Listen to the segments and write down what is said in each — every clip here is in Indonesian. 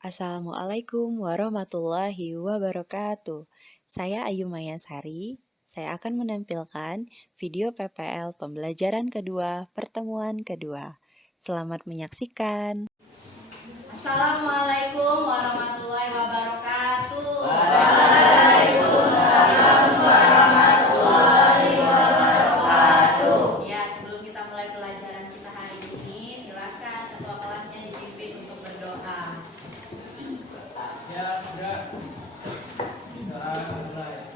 Assalamualaikum warahmatullahi wabarakatuh. Saya Ayu Mayasari. Saya akan menampilkan video PPL pembelajaran kedua, pertemuan kedua. Selamat menyaksikan. Assalamualaikum warahmatullahi wabarakatuh. Waalaikumsalam warahmatullahi wabarakatuh. Ya, sebelum kita mulai pelajaran kita hari ini, silakan ketua kelasnya dipimpin untuk berdoa. Ya, sudah. Kita mulai.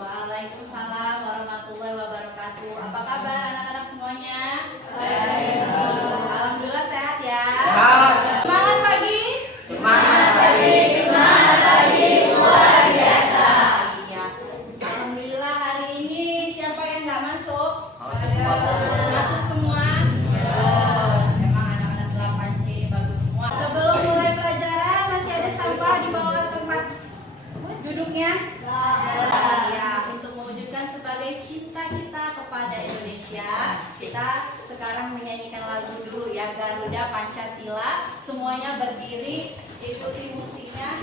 Waalaikumsalam warahmatullahi wabarakatuh. Apa kabar anak-anak semuanya? Alhamdulillah sehat ya. Semangat pagi. Semangat pagi, luar biasa. Iya. Alhamdulillah hari ini siapa yang nggak masuk? Masuk semua? Emang anak-anak 8C bagus semua. Sebelum mulai pelajaran masih ada sampah di bawah tempat duduknya? Ya, untuk mewujudkan sebagai cinta kita kepada Indonesia, kita sekarang menyanyikan lagu dulu ya, Garuda Pancasila. Semuanya berdiri, ikuti musiknya.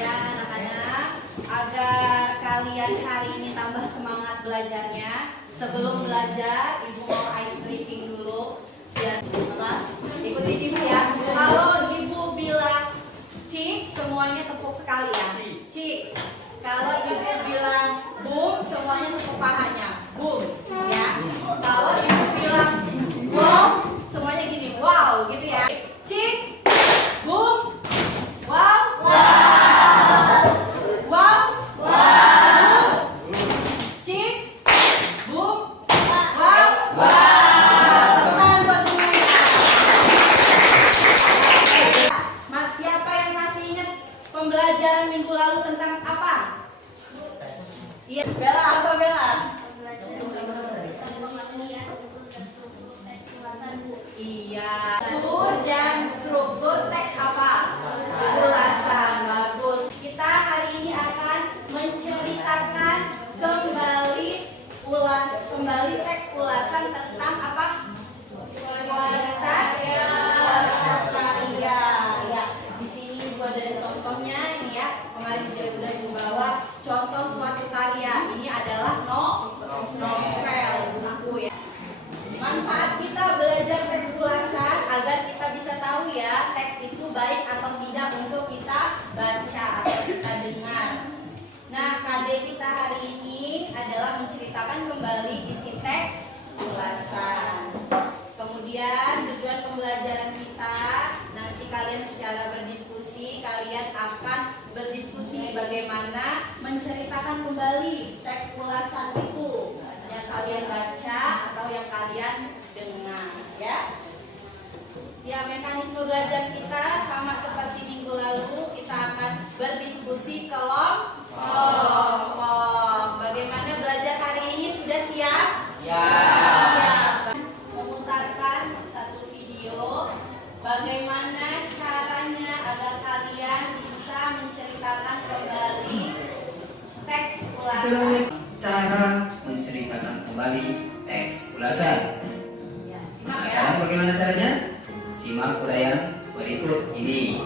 Ya anak-anak, agar kalian hari ini tambah semangat belajarnya, sebelum belajar ibu mau ice breaking dulu biar semangat. Ikuti ibu ya. Kalau ibu bilang cik, semuanya tepuk sekali ya. Cik. Kalau ibu bilang boom, semuanya tepuk pahanya. Boom, ya. Kalau ibu bilang wow, semuanya gini, wow, gitu ya. Cik, boom, wow, wow, cik, boom, wow. Tepuk tangan buat semuanya. Mas, siapa yang masih ingat pembelajaran minggu lalu tentang apa? Iya, Bella, apa Bella? Iya, struktur dan struktur teks apa? Ulasan, bagus. Kita hari ini akan menceritakan kembali teks ulasan tentang apa? Kualitas karya. Ya, di sini gua ada contohnya ini ya. Kemarin juga udah membawa contoh suatu karya. Ini adalah novel buku ya. Manfaat kita belajar teks ulasan agar kita bisa tahu ya teks itu baik atau tidak untuk kita baca atau kita dengar. Nah, KD kita hari ini adalah menceritakan kembali isi teks ulasan. Kemudian tujuan pembelajaran kita nanti kalian secara berdiskusi, kalian akan berdiskusi bagaimana menceritakan kembali teks ulasan itu yang kalian baca atau yang kalian dengar ya. Ya, mekanisme belajar kita sama seperti minggu lalu, kita akan berdiskusi kelompok. Bagaimana belajar hari ini, sudah siap? Siap. Memutarkan satu video bagaimana caranya agar kalian bisa menceritakan kembali teks ulasan. Cara menceritakan kembali teks ulasan. Ya, simak ya. Penasaran bagaimana caranya? Simak uraian berikut ini.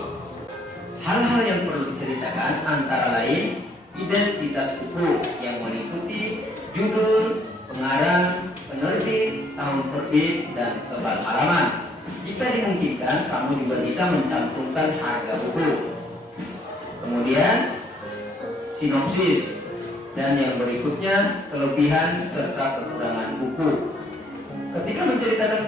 Hal-hal yang perlu diceritakan antara lain identitas buku yang meliputi judul, pengarang, penerbit, tahun terbit, dan tebal halaman. Jika dimungkinkan, kamu juga bisa mencantumkan harga buku. Kemudian sinopsis, dan yang berikutnya kelebihan serta kekurangan buku. Ketika menceritakan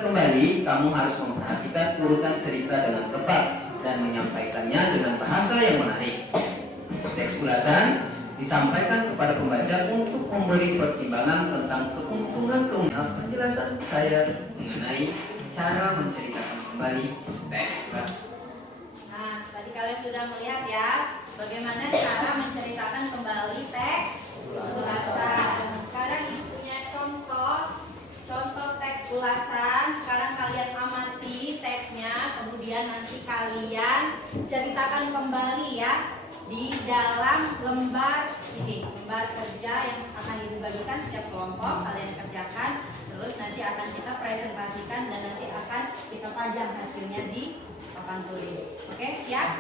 kamu harus memperhatikan urutan cerita dengan tepat dan menyampaikannya dengan bahasa yang menarik. Teks ulasan disampaikan kepada pembaca untuk memberi pertimbangan tentang keuntungan-keuntungan penjelasan saya mengenai cara menceritakan kembali teks. Nah, tadi kalian sudah melihat ya bagaimana cara menceritakan kembali teks ulasan. Sekarang ibu punya contoh teks ulasan. Sekarang kalian amati teksnya, kemudian nanti kalian ceritakan kembali ya di dalam lembar ini, lembar kerja yang akan ibu bagikan setiap kelompok. Kalian kerjakan, terus nanti akan kita presentasikan dan nanti akan kita pajang hasilnya di papan tulis. Oke, siap?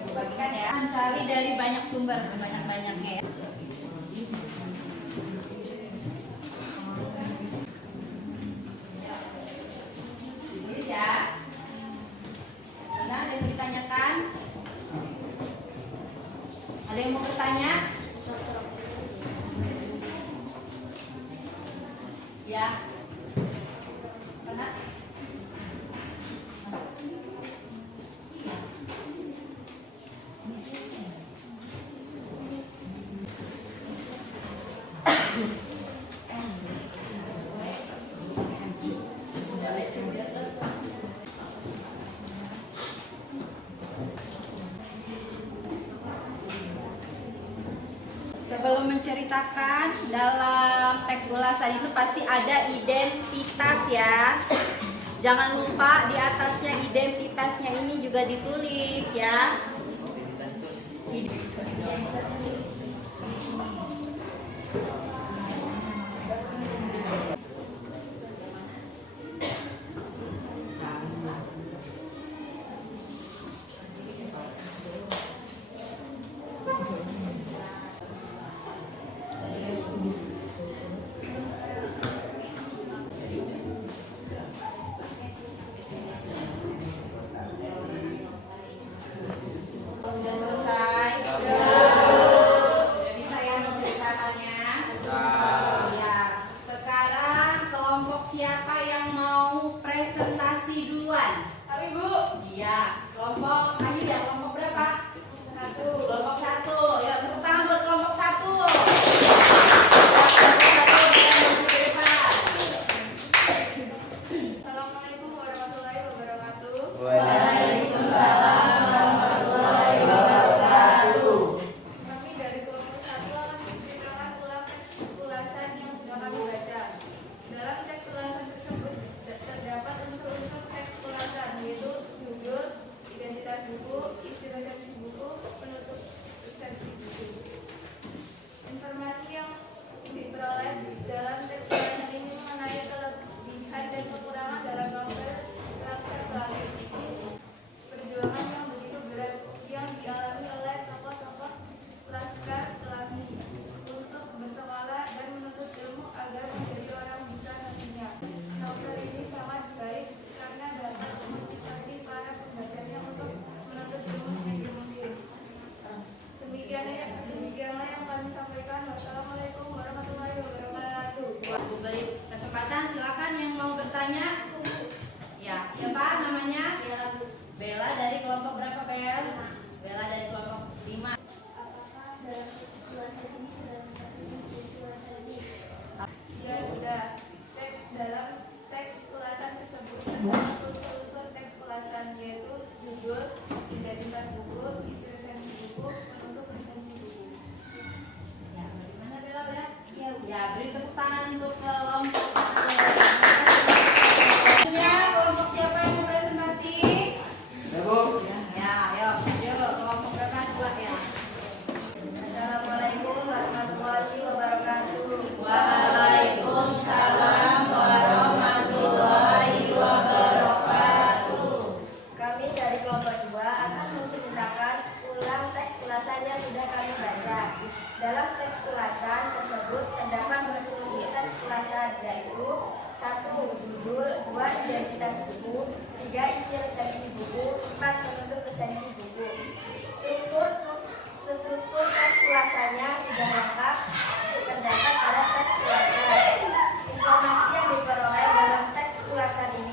Ibu bagikan ya. Cari dari banyak sumber sebanyak-banyaknya ya. Tulis ya. Ada yang ditanyakan? Ada yang mau bertanya? Ya. Pernah? Sebelum menceritakan dalam teks ulasan itu pasti ada identitas ya. Jangan lupa di atasnya identitasnya ini juga ditulis ya. Identitasnya tulis di sini. Sudah selesai? Sudah bisa ya menceritakannya? Iya. Sekarang kelompok siapa yang mau presentasi duluan? Kami Bu. Iya. Kelompok Ayu ya, kelompok berapa? 1. Kelompok 1. Ya, tepuk tangan buat kelompok 1. Kelompok 1 dengan maju ke depan. Assalamualaikum warahmatullahi wabarakatuh. Waalaikumsalam. Kami dari kelompok 1 akan menceritakan ulang teks ulasan yang sudah kami baca. Dalam teks ulasan tersebut terdapat unsur-unsur teks ulasan, yaitu judul, identitas buku, isi resensi buku, penutup resensi buku. Informasi yang diperoleh dalam teks ulasan ini mengenai kelebihan dan kekurangan dalam novel Laskar Pelangi. Perjuangan yang begitu berat yang dialami oleh tokoh-tokoh Laskar Pelangi untuk bersekolah dan menuntut ilmu agar menjadi orang besar nantinya. Novel ini sangat baik karena dapat memotivasi para pembacanya untuk menuntut ilmu sejak mungkin. Demikianlah yang kami sampaikan. Wassalamualaikum warahmatullahi wabarakatuh. Aku beri kesempatan, silakan yang mau bertanya. Ya, siapa namanya? Bella dari kelompok berapa, Bel? Bella dari kelompok 5. Apakah dalam teks ulasan ini sudah tertulis isi resensi? Ya sudah. Dalam teks ulasan tersebut terdapat unsur-unsur teks ulasan, yaitu judul, identitas buku, isi resensi buku, penutup resensi buku. Ya, bagaimana Bella, Bella? Ya, beri tepuk tangan untuk kelompok 1. Ya, kelompok siapa yang mau presentasi? Ya, ayo, kelompok berapa sebelah ya? Assalamualaikum warahmatullahi wabarakatuh. Waalaikumsalam warahmatullahi wabarakatuh. Kami dari kelompok 2 akan menceritakan ulang teks ulasan yang sudah kami baca. Dalam teks ulasan tersebut terdapat unsur teks ulasan, yaitu 1. Judul, 2. Identitas buku, 3. Isi resensi buku, 4. Penutup resensi buku. Struktur teks ulasannya sudah lengkap terdapat pada teks ulasan. Informasi yang diperoleh dalam teks ulasan ini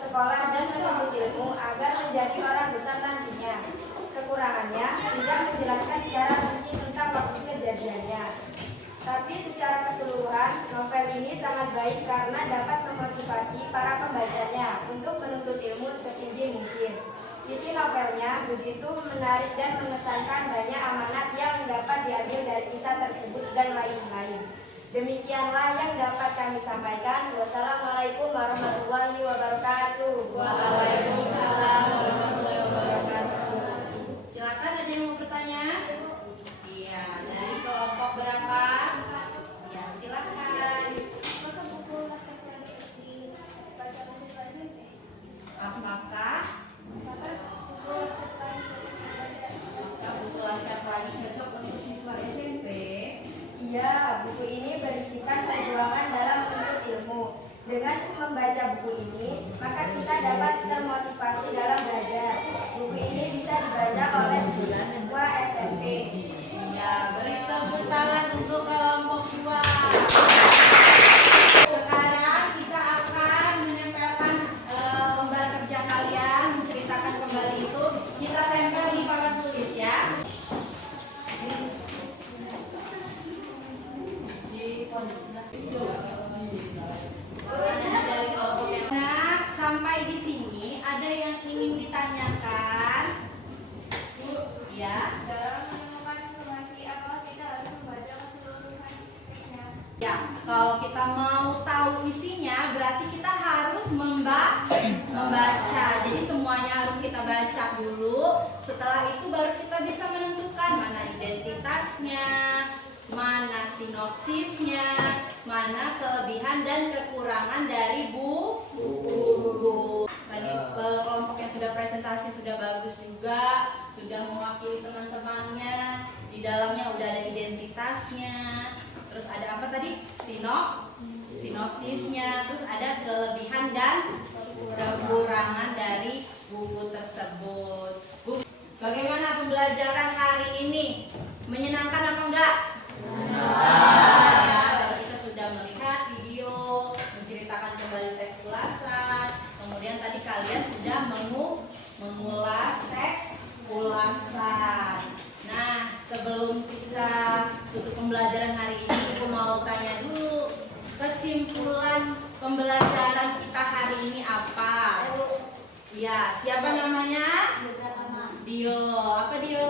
bersekolah dan menuntut ilmu agar menjadi orang besar nantinya. Kekurangannya tidak menjelaskan secara rinci tentang waktu kejadiannya. Tapi secara keseluruhan, novel ini sangat baik karena dapat memotivasi para pembacanya untuk menuntut ilmu setinggi mungkin. Isi novelnya begitu menarik dan mengesankan, banyak amanat yang dapat diambil dari kisah tersebut dan lain-lain. Demikianlah yang dapat kami sampaikan. Wassalamualaikum warahmatullahi wabarakatuh. Waalaikumsalam warahmatullahi wabarakatuh. Silakan, ada yang mau bertanya? Iya, dari kelompok berapa? Ya, silakan. Apakah buku Laskar Pelangi cocok untuk siswa SMP? Iya, buku ini berisikan perjuangan dalam menuntut ilmu. Dengan membaca buku ini, maka kita dapat termotivasi dalam belajar. Buku ini bisa dibaca oleh siswa SMP. Iya, beri tepuk tangan untuk kelompok 2. Sekarang kita akan menempelkan lembar kerja kalian, menceritakan kembali itu. Kita tempel di papan tulis ya. Dari kelompok yang nah, sampai di sini ada yang ingin ditanyakan? Ya. Dalam menemukan informasi awal, kita harus membaca keseluruhan teksnya. Ya, kalau kita mau tahu isinya berarti kita harus membaca. Jadi semuanya harus kita baca dulu. Setelah itu baru kita bisa menentukan mana identitasnya, mana sinopsisnya, mana kelebihan dan kekurangan dari buku. Tadi kelompok yang sudah presentasi sudah bagus juga, sudah mewakili teman-temannya. Di dalamnya udah ada identitasnya. Terus ada apa tadi? Sinopsisnya. Terus ada kelebihan dan kekurangan dari buku tersebut. Bagaimana pembelajaran hari ini? Menyenangkan apa enggak? Ya, kita sudah melihat video, menceritakan kembali teks ulasan. Kemudian tadi kalian sudah mengulas teks ulasan. Nah, sebelum kita tutup pembelajaran hari ini, aku mau tanya dulu, kesimpulan pembelajaran kita hari ini apa? Ya, siapa namanya? Dio. Apa Dio?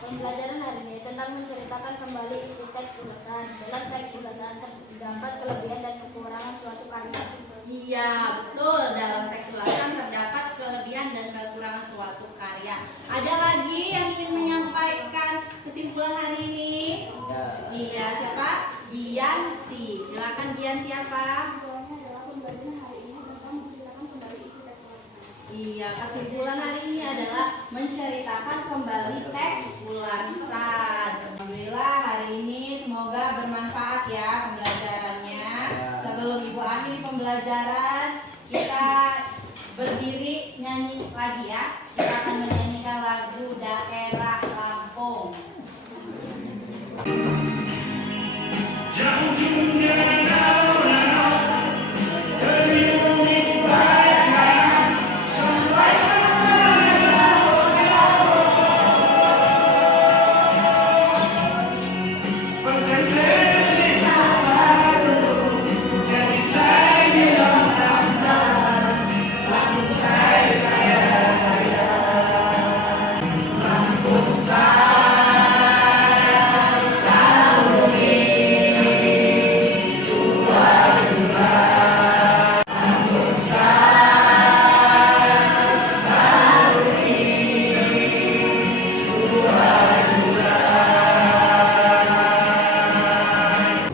Pembelajaran hari ini tentang menceritakan kembali isi teks ulasan. Dalam teks ulasan terdapat kelebihan dan kekurangan suatu karya. Iya, betul. Dalam teks ulasan terdapat kelebihan dan kekurangan suatu karya. Ada lagi yang ingin menyampaikan kesimpulan hari ini? Iya, siapa? Gianti. Silakan Gianti apa? Iya, kesimpulan hari ini adalah menceritakan kembali teks ulasan. Alhamdulillah hari ini semoga bermanfaat ya pembelajarannya. Sebelum Ibu akhiri pembelajaran, kita berdiri nyanyi lagi ya. Kita akan menyanyikan lagu Daerah Lampung.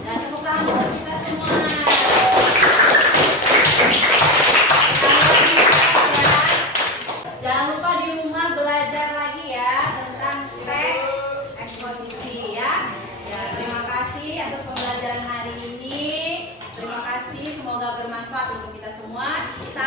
Dan tepuk tangan untuk kita semua. Jangan lupa di rumah belajar lagi ya tentang teks eksposisi ya. Ya, terima kasih atas pembelajaran hari ini. Terima kasih, semoga bermanfaat untuk kita semua. Kita